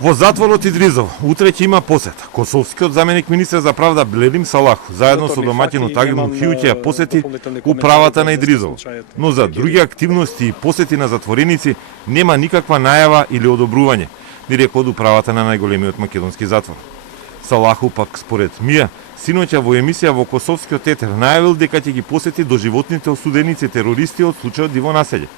Во затворот Идризово утре ќе има посета. Косовскиот заменик министер за правда Блелим Салаху заедно со домаќинот Агим Нухију ќе ја посети управата на Идризово. Но за други активности и посети на затвореници нема никаква најава или одобрување, ни рекол од управата на најголемиот македонски затвор. Салаху пак според МИА синоќа во емисија во Косовскиот етер најавил дека ќе ги посети доживотните осуденици терористи од случајот Диво населје.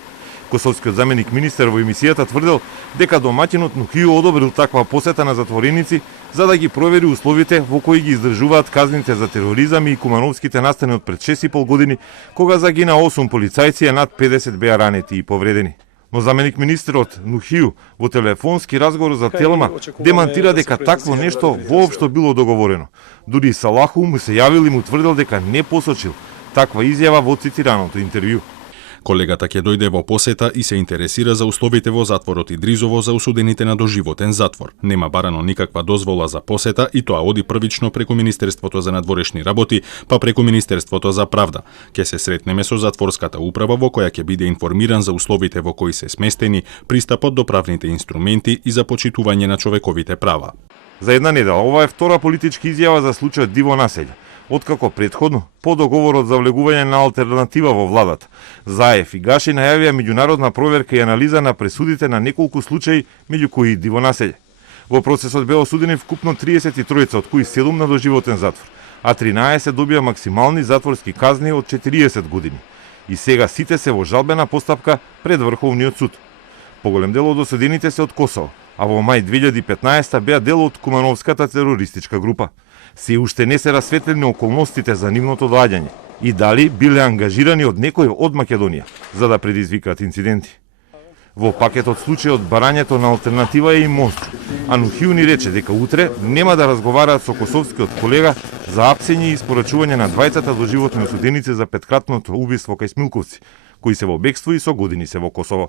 Косовскиот заменик министер во емисијата тврдел дека домаќинот Нухију одобрил таква посета на затвореници за да ги провери условите во кои ги издржуваат казните за тероризам и кумановските настани од пред 6,5 години, кога загина 8 полицајци и над 50 беа ранети и повредени. Но заменик министерот Нухију во телефонски разговор за Телма демантира дека такво нешто воопшто било договорено. Дури Салаху му се јавил и му тврдел дека не посочил таква изјава во цитираното интервју. Колегата ќе дојде во посета и се интересира за условите во затворот Идризово за осудените на доживотен затвор. Нема барано никаква дозвола за посета и тоа оди првично преку Министерството за надворешни работи, па преку Министерството за правда. Ќе се сретнеме со затворската управа во која ќе биде информиран за условите во кои се сместени, пристапот до правните инструменти и за почитување на човековите права. За една недела ова е втора политичка изјава за случајот Диво населје. Откако предходно, по договорот за влегување на алтернатива во владата, Заев и Гаши најавија меѓународна проверка и анализа на пресудите на неколку случаи, меѓу кои и Диво населје. Во процесот беа осудени вкупно 33, од кои 7 на доживотен затвор, а 13 добија максимални затворски казни од 40 години. И сега сите се во жалбена постапка пред Врховниот суд. Поголем дел од осудените се од Косово, а во мај 2015 беа дел од Кумановската терористичка група. Се уште не се расветлени околностите за нивното доаѓање и дали биле ангажирани од некој од Македонија за да предизвикаат инциденти. Во пакетот случај од барањето на алтернатива е и монстр, а Нухију ни рече дека утре нема да разговараат со косовскиот колега за апсење и испорачување на двајцата доживотни осуденици за петкратното убиство кај Смилковци, кои се во бегство и со години се во Косово.